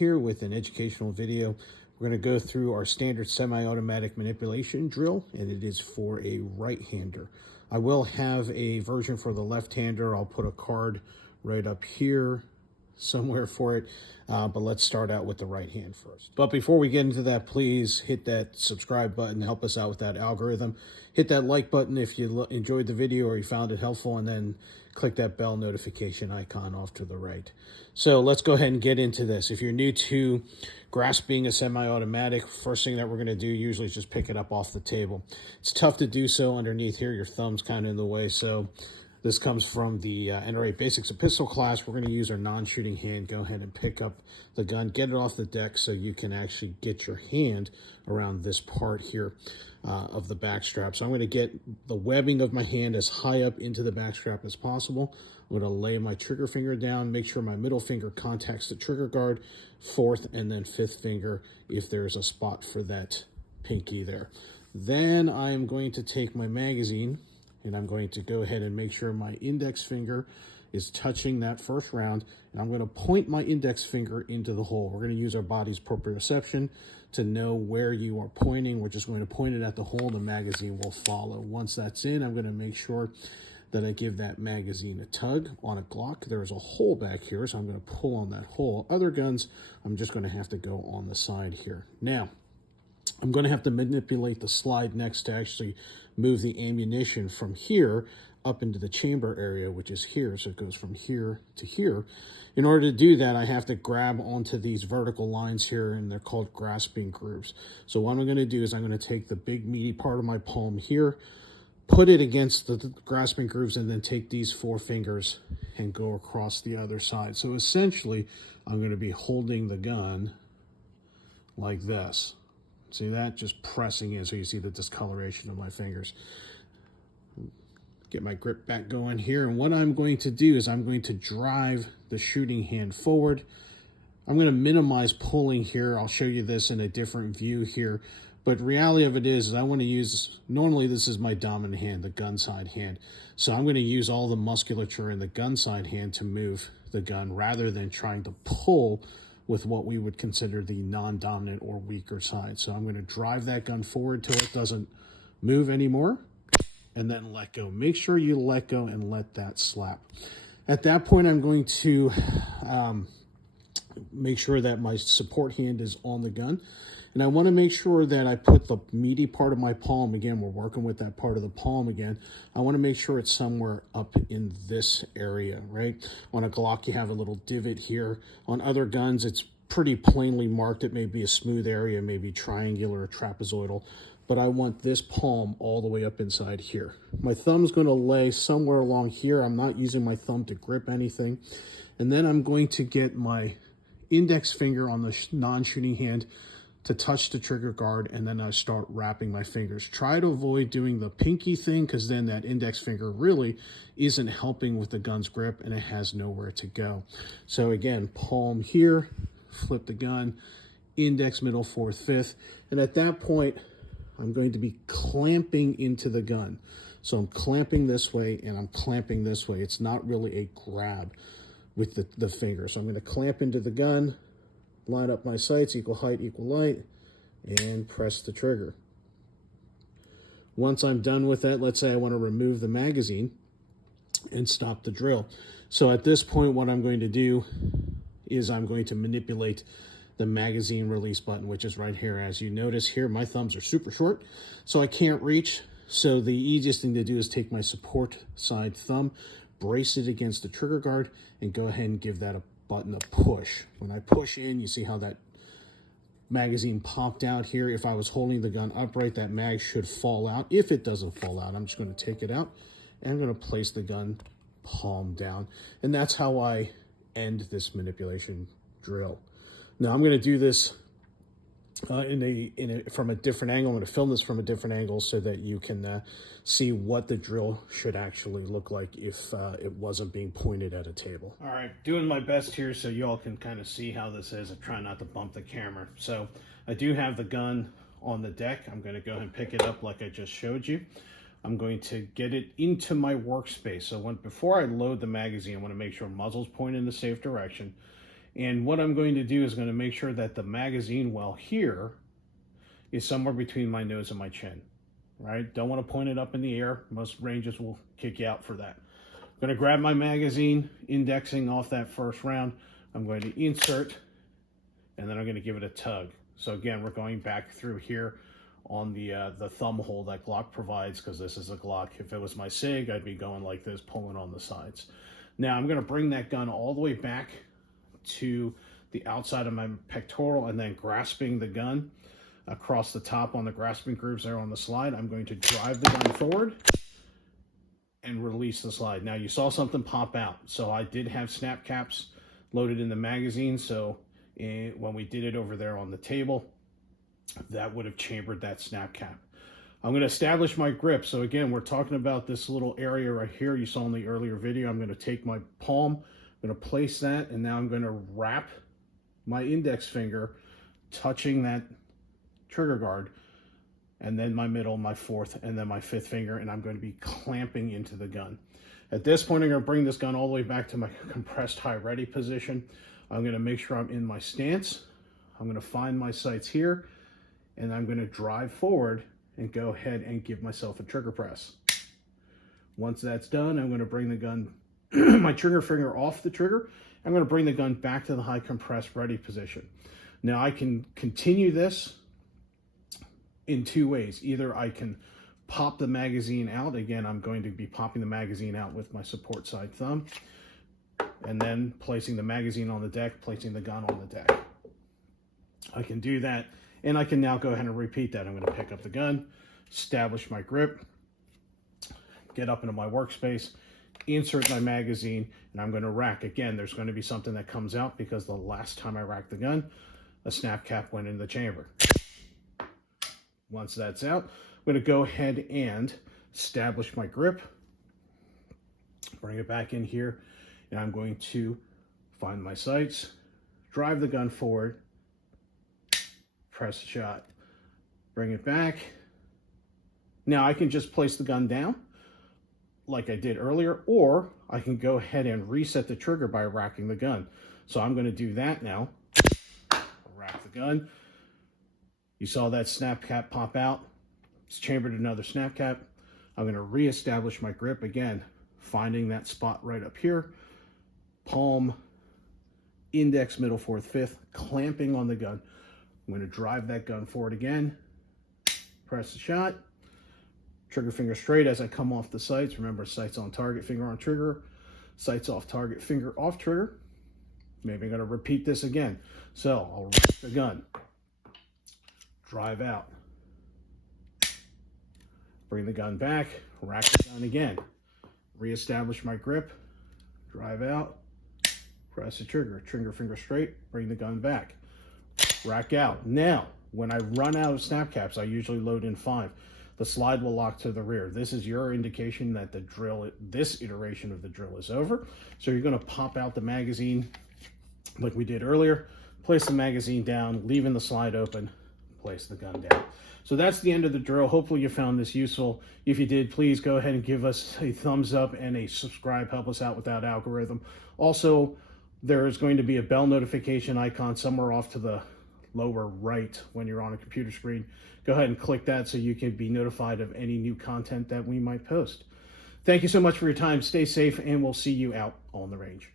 here with an educational video. We're going to go through our standard semi-automatic manipulation drill, and it is for a right-hander. I will have a version for the left-hander. I'll put a card right up here somewhere for it, but let's start out with the right hand first. But before we get into that, please hit that subscribe button, help us out with that algorithm. Hit that like button if you enjoyed the video or you found it helpful, and then click that bell notification icon off to the right. So let's go ahead and get into this. If you're new to grasping a semi-automatic, first thing that we're going to do usually is just pick it up off the table. It's tough to do so underneath here. Your thumb's kind of in the way, so this comes from the NRA Basics of Pistol class. We're going to use our non-shooting hand. Go ahead and pick up the gun, get it off the deck so you can actually get your hand around this part here of the back strap. So I'm going to get the webbing of my hand as high up into the back strap as possible. I'm going to lay my trigger finger down, make sure my middle finger contacts the trigger guard, fourth and then fifth finger if there's a spot for that pinky there. Then I'm going to take my magazine, and I'm going to go ahead and make sure my index finger is touching that first round, and I'm going to point my index finger into the hole. We're going to use our body's proprioception to know where you are pointing. We're just going to point it at the hole. The magazine will follow. Once that's in, I'm going to make sure that I give that magazine a tug. On a Glock, there's a hole back here, so I'm going to pull on that hole. Other guns, I'm just going to have to go on the side here. Now, I'm going to have to manipulate the slide next to actually move the ammunition from here up into the chamber area, which is here. So it goes from here to here. In order to do that, I have to grab onto these vertical lines here, and they're called grasping grooves. So what I'm going to do is I'm going to take the big meaty part of my palm here, put it against the grasping grooves, and then take these four fingers and go across the other side. So essentially, I'm going to be holding the gun like this. See that? Just pressing in so you see the discoloration of my fingers. Get my grip back going here. And what I'm going to do is I'm going to drive the shooting hand forward. I'm going to minimize pulling here. I'll show you this in a different view here. But reality of it is I want to use, normally this is my dominant hand, the gun side hand. So I'm going to use all the musculature in the gun side hand to move the gun rather than trying to pull with what we would consider the non-dominant or weaker side. So I'm going to drive that gun forward till it doesn't move anymore, and then let go. Make sure you let go and let that slap. At that point, I'm going to make sure that my support hand is on the gun. And I want to make sure that I put the meaty part of my palm, again, we're working with that part of the palm again. I want to make sure it's somewhere up in this area, right? On a Glock, you have a little divot here. On other guns, it's pretty plainly marked. It may be a smooth area, maybe triangular or trapezoidal, but I want this palm all the way up inside here. My thumb's going to lay somewhere along here. I'm not using my thumb to grip anything. And then I'm going to get my index finger on the non-shooting hand to touch the trigger guard, and then I start wrapping my fingers. Try to avoid doing the pinky thing, because then that index finger really isn't helping with the gun's grip and it has nowhere to go. So again, palm here, flip the gun, index, middle, fourth, fifth, and at that point, I'm going to be clamping into the gun. So I'm clamping this way and I'm clamping this way. It's not really a grab with the finger. So I'm going to clamp into the gun, line up my sights, equal height, equal light, and press the trigger. Once I'm done with that, let's say I want to remove the magazine and stop the drill. So at this point, what I'm going to do is I'm going to manipulate the magazine release button, which is right here. As you notice here, my thumbs are super short, so I can't reach. So the easiest thing to do is take my support side thumb, brace it against the trigger guard, and go ahead and give that a button a push. When I push in, you see how that magazine popped out here. If I was holding the gun upright, that mag should fall out. If it doesn't fall out, I'm just going to take it out and I'm going to place the gun palm down. And that's how I end this manipulation drill. Now I'm going to do this from a different angle. I'm going to film this from a different angle so that you can see what the drill should actually look like if it wasn't being pointed at a table. All right, doing my best here so you all can kind of see how this is. I try not to bump the camera. So I do have the gun on the deck. I'm going to go ahead and pick it up like I just showed you. I'm going to get it into my workspace. So before I load the magazine, I want to make sure muzzle's pointed in the safe direction. And what I'm going to do is going to make sure that the magazine well here is somewhere between my nose and my chin, right? Don't want to point it up in the air. Most ranges will kick you out for that. I'm going to grab my magazine, indexing off that first round. I'm going to insert, and then I'm going to give it a tug. So again, we're going back through here on the thumb hole that Glock provides, because this is a Glock. If it was my SIG, I'd be going like this, pulling on the sides. Now I'm going to bring that gun all the way back to the outside of my pectoral, and then grasping the gun across the top on the grasping grooves there on the slide. I'm going to drive the gun forward and release the slide. Now you saw something pop out. So I did have snap caps loaded in the magazine. So when we did it over there on the table, that would have chambered that snap cap. I'm going to establish my grip. So again, we're talking about this little area right here you saw in the earlier video. I'm going to take my palm, I'm going to place that, and now I'm going to wrap my index finger touching that trigger guard, and then my middle, my fourth, and then my fifth finger, and I'm going to be clamping into the gun. At this point, I'm going to bring this gun all the way back to my compressed high ready position. I'm going to make sure I'm in my stance. I'm going to find my sights here, and I'm going to drive forward and go ahead and give myself a trigger press. Once that's done, I'm going to bring the gun, my trigger finger off the trigger. I'm going to bring the gun back to the high compressed ready position. Now I can continue this in two ways. Either I can pop the magazine out. Again, I'm going to be popping the magazine out with my support side thumb, and then placing the magazine on the deck, placing the gun on the deck. I can do that, and I can now go ahead and repeat that. I'm going to pick up the gun, establish my grip, get up into my workspace, insert my magazine, and I'm going to rack. Again, there's going to be something that comes out because the last time I racked the gun, a snap cap went in the chamber. Once that's out, I'm going to go ahead and establish my grip, bring it back in here, and I'm going to find my sights, drive the gun forward, press the shot, bring it back. Now I can just place the gun down like I did earlier, or I can go ahead and reset the trigger by racking the gun. So I'm going to do that now. Rack the gun. You saw that snap cap pop out. It's chambered another snap cap. I'm going to reestablish my grip again, finding that spot right up here. Palm, index, middle, fourth, fifth, clamping on the gun. I'm going to drive that gun forward again, press the shot, trigger finger straight as I come off the sights. Remember, sights on target, finger on trigger, sights off target, finger off trigger. Maybe I'm going to repeat this again. So I'll rack the gun, drive out, bring the gun back, rack the gun again, reestablish my grip, drive out, press the trigger, trigger finger straight, bring the gun back, rack out. Now, when I run out of snap caps, I usually load in 5. The slide will lock to the rear. This is your indication that the drill, this iteration of the drill is over. So you're going to pop out the magazine like we did earlier, place the magazine down, leaving the slide open, place the gun down. So that's the end of the drill. Hopefully you found this useful. If you did, please go ahead and give us a thumbs up and a subscribe. Help us out with that algorithm. Also, there is going to be a bell notification icon somewhere off to the lower right when you're on a computer screen. Go ahead and click that so you can be notified of any new content that we might post. Thank you so much for your time. Stay safe, and we'll see you out on the range.